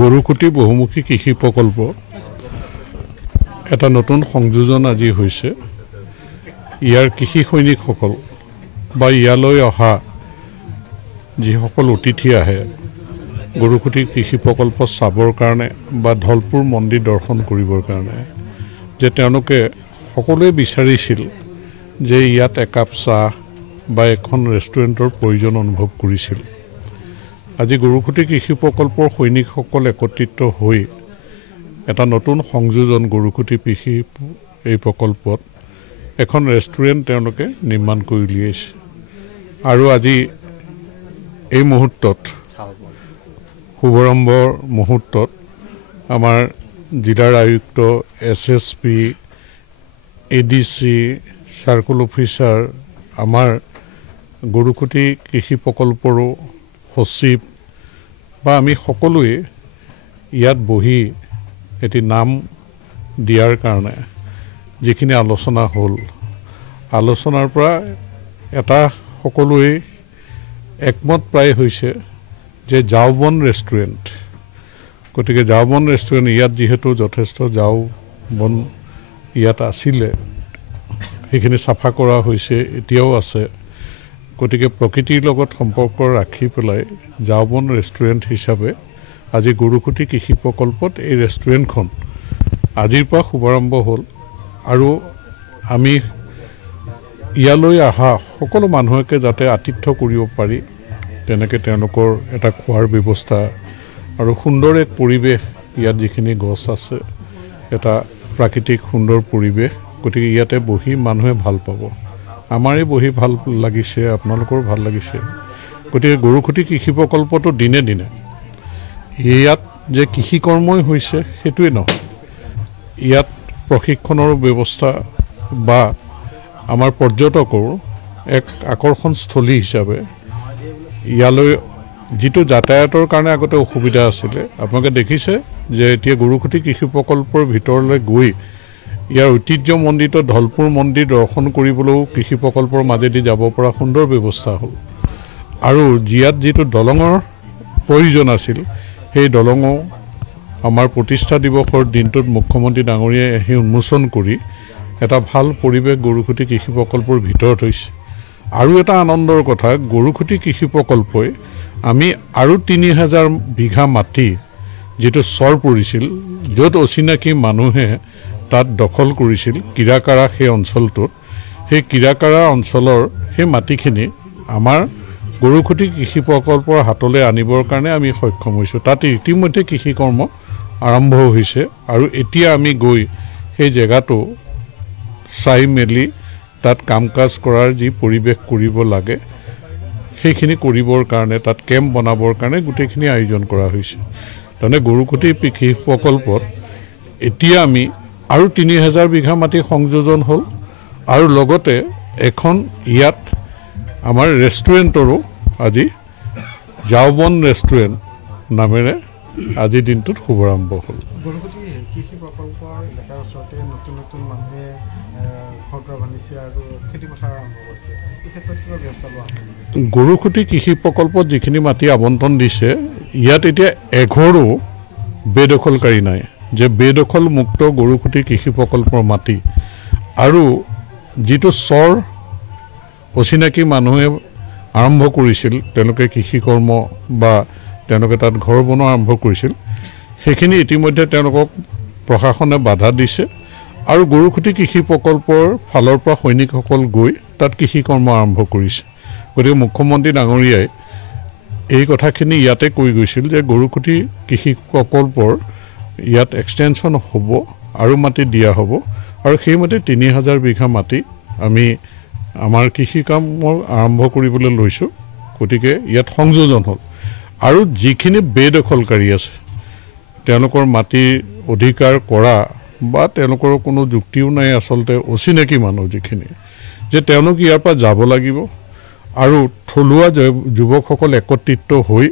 গৰুকুটি বহুমুখী কৃষি প্ৰকল্প এটা নতুন সংযোজন আজি হৈছে। ইয়াৰ কৃষি সৈনিকসকল বা ইয়ালৈ অহা যিসকল অতিথি আহে গৰুকুটি কৃষি প্ৰকল্প চাবৰ কাৰণে বা ধলপুৰ মন্দিৰ দৰ্শন কৰিবৰ কাৰণে, যে তেওঁলোকে সকলোৱে বিচাৰিছিল যে ইয়াত একাপ চাহ বা এখন ৰেষ্টুৰেণ্টৰ প্ৰয়োজন অনুভৱ কৰিছিল। আজি গৰুকুটি কৃষি প্ৰকল্পৰ সৈনিকসকল একত্ৰিত হৈ এটা নতুন সংযোজন গৰুকুটি কৃষি এই প্ৰকল্পত এখন ৰেষ্টুৰেণ্ট তেওঁলোকে নিৰ্মাণ কৰি উলিয়াইছে। আৰু আজি এই মুহূৰ্তত শুভাৰম্ভৰ মুহূৰ্তত আমাৰ জিলাৰ আয়ুক্ত, SSP, ADC, চাৰ্কুল অফিচাৰ, আমাৰ গৰুকুটি কৃষি প্ৰকল্পৰো সচিব বা আমি সকলোৱে ইয়াত বহি এটি নাম দিয়াৰ কাৰণে যিখিনি আলোচনা হ'ল, আলোচনাৰ পৰা এটা সকলোৱে একমত প্ৰায় হৈছে যে ঝাউবন ৰেষ্টুৰেণ্ট। গতিকে ঝাউবন ৰেষ্টুৰেণ্ট ইয়াত যিহেতু যথেষ্ট ঝাউবন ইয়াত আছিলে, সেইখিনি চাফা কৰা হৈছে, এতিয়াও আছে। গতিকে প্ৰকৃতিৰ লগত সম্পৰ্ক ৰাখি পেলাই ঝাউবন ৰেষ্টুৰেণ্ট হিচাপে আজি গৰুকুটি কৃষি প্ৰকল্পত এই ৰেষ্টুৰেণ্টখন আজিৰ পৰা শুভাৰম্ভ হ'ল। আৰু আমি ইয়ালৈ অহা সকলো মানুহকে যাতে আতিথ্য কৰিব পাৰি তেনেকৈ তেওঁলোকৰ এটা খোৱাৰ ব্যৱস্থা আৰু সুন্দৰ এক পৰিৱেশ, ইয়াত যিখিনি গছ আছে এটা প্ৰাকৃতিক সুন্দৰ পৰিৱেশ, গতিকে ইয়াতে বহি মানুহে ভাল পাব। আমাৰেই বহি ভাল লাগিছে, আপোনালোকৰো ভাল লাগিছে। গতিকে গৰুকুটি কৃষি প্ৰকল্পটো দিনে দিনে ইয়াত যে কৃষি কৰ্মই হৈছে সেইটোৱে নহয়, ইয়াত প্ৰশিক্ষণৰ ব্যৱস্থা বা আমাৰ পৰ্যটকৰ এক আকৰ্ষণস্থলী হিচাপে ইয়ালৈ যিটো যাতায়াতৰ কাৰণে আগতে অসুবিধা আছিলে, আপোনালোকে দেখিছে যে এতিয়া গৰুকুটি কৃষি প্ৰকল্পৰ ভিতৰলৈ গৈ ইয়াৰ ঐতিহ্যমণ্ডিত ধলপুৰ মন্দিৰ দৰ্শন কৰিবলৈও কৃষি প্ৰকল্পৰ মাজেদি যাব পৰা সুন্দৰ ব্যৱস্থা হ'ল। আৰু ইয়াত যিটো দলঙৰ প্ৰয়োজন আছিল, সেই দলঙো আমাৰ প্ৰতিষ্ঠা দিৱসৰ দিনটোত মুখ্যমন্ত্ৰী ডাঙৰীয়াই আহি উন্মোচন কৰি এটা ভাল পৰিৱেশ গৰুকুটি কৃষি প্ৰকল্পৰ ভিতৰত হৈছে। আৰু এটা আনন্দৰ কথা, গৰুকুটি কৃষি প্ৰকল্পই আমি আৰু 3000 বিঘা মাটি যিটো চৰ পৰিছিল, য'ত অচিনাকি মানুহে তাত দখল কৰিছিল কিৰাকাৰা সেই অঞ্চলটোত, সেই কিৰাকাৰা অঞ্চলৰ সেই মাটিখিনি আমাৰ গৰুকুটি কৃষি প্ৰকল্পৰ হাতলৈ আনিবৰ কাৰণে আমি সক্ষম হৈছোঁ। তাত ইতিমধ্যে কৃষি কৰ্ম আৰম্ভ হৈছে আৰু এতিয়া আমি গৈ সেই জেগাটো চাই মেলি তাত কাম কাজ কৰাৰ যি পৰিৱেশ কৰিব লাগে সেইখিনি কৰিবৰ কাৰণে, তাত কেম্প বনাবৰ কাৰণে গোটেইখিনি আয়োজন কৰা হৈছে। তাৰমানে গৰুকুটি কৃষি প্ৰকল্পত এতিয়া আমি আৰু 3000 বিঘা মাটি সংযোজন হ'ল আৰু লগতে এখন ইয়াত আমাৰ ৰেষ্টুৰেণ্টৰো আজি ঝাউবন ৰেষ্টুৰেণ্ট নামেৰে আজিৰ দিনটোত শুভাৰম্ভ হ'ল। গৰুকুটি কৃষি প্ৰকল্পৰ এলেকাৰ ওচৰতে নতুন নতুন মানুহে ঘৰ বান্ধিছে আৰু খেতি পথাৰ আৰম্ভ কৰিছে, এই ক্ষেত্ৰত কিবা ব্যৱস্থা লোৱা হয়? গৰুকুটি কৃষি প্ৰকল্পত যিখিনি মাটি আবণ্টন দিছে, ইয়াত এতিয়া এঘৰো বেদখলকাৰী নাই, যে বেদখল মুক্ত গৰুকুটি কৃষি প্ৰকল্পৰ মাটি। আৰু যিটো চৰ অচিনাকি মানুহে আৰম্ভ কৰিছিল, তেওঁলোকে কৃষি কৰ্ম বা তেওঁলোকে তাত ঘৰ বনোৱা আৰম্ভ কৰিছিল, সেইখিনি ইতিমধ্যে তেওঁলোকক প্ৰশাসনে বাধা দিছে আৰু গৰুকুটি কৃষি প্ৰকল্পৰ ফালৰ পৰা সৈনিকসকল গৈ তাত কৃষি কৰ্ম আৰম্ভ কৰিছে। গতিকে মুখ্যমন্ত্ৰী ডাঙৰীয়াই এই কথাখিনি ইয়াতে কৈ গৈছিল যে গৰুকুটি কৃষি প্ৰকল্পৰ ইয়াত এক্সটেনশ্যন হ'ব আৰু মাটি দিয়া হ'ব আৰু সেইমতে 3000 বিঘা মাটি আমি আমাৰ কৃষি কামৰ আৰম্ভ কৰিবলৈ লৈছোঁ। গতিকে ইয়াত সংযোজন হ'ল আৰু যিখিনি বেদখলকাৰী আছে তেওঁলোকৰ মাটিৰ অধিকাৰ কৰা বা তেওঁলোকৰ কোনো যুক্তিও নাই, আচলতে অচিনাকি মানুহ যিখিনি, যে তেওঁলোক ইয়াৰ পৰা যাব লাগিব আৰু থলুৱা যুৱকসকল একত্ৰিত হৈ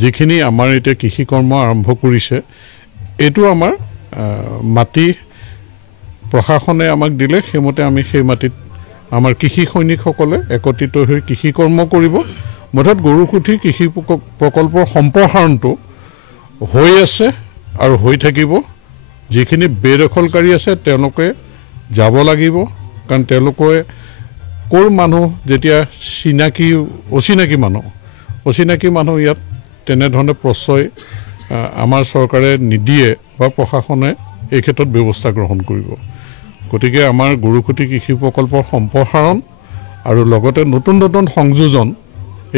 যিখিনি আমাৰ এতিয়া কৃষি কৰ্ম আৰম্ভ কৰিছে, এইটো আমাৰ মাটি প্ৰশাসনে আমাক দিলে, সেইমতে আমি সেই মাটিত আমাৰ কৃষি সৈনিকসকলে একত্ৰিত হৈ কৃষি কৰ্ম কৰিব। মুঠত গৰুকুটি কৃষি প্ৰকল্পৰ সম্প্ৰসাৰণটো হৈ আছে আৰু হৈ থাকিব। যিখিনি বেদখলকাৰী আছে তেওঁলোকে যাব লাগিব, কাৰণ তেওঁলোকে ক'ৰ মানুহ, যেতিয়া অচিনাকি মানুহ ইয়াত তেনেধৰণে প্ৰশ্ৰয় আমাৰ চৰকাৰে নিদিয়ে বা প্ৰশাসনে এই ক্ষেত্ৰত ব্যৱস্থা গ্ৰহণ কৰিব। গতিকে আমাৰ গৰুখুটি কৃষি প্ৰকল্পৰ সম্প্ৰসাৰণ আৰু লগতে নতুন সংযোজন,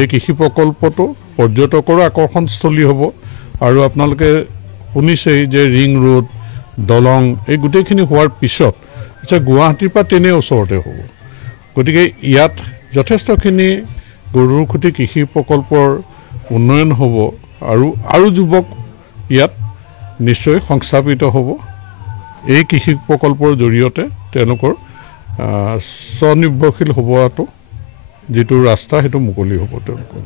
এই কৃষি প্ৰকল্পটো পৰ্যটকৰো আকৰ্ষণস্থলী হ'ব। আৰু আপোনালোকে শুনিছেই যে ৰিং ৰোড, দলং, এই গোটেইখিনি হোৱাৰ পিছত গুৱাহাটীৰ পৰা তেনে ওচৰতে হ'ব। গতিকে ইয়াত যথেষ্টখিনি গৰুখুটি কৃষি প্ৰকল্পৰ উন্নয়ন হ'ব আৰু যুৱক ইয়াত নিশ্চয় সংস্থাপিত হ'ব। এই কৃষি প্ৰকল্পৰ জৰিয়তে তেওঁলোকৰ স্বনিৰ্ভৰশীল হোৱাটো যিটো ৰাস্তা, সেইটো মুকলি হ'ব তেওঁলোকৰ।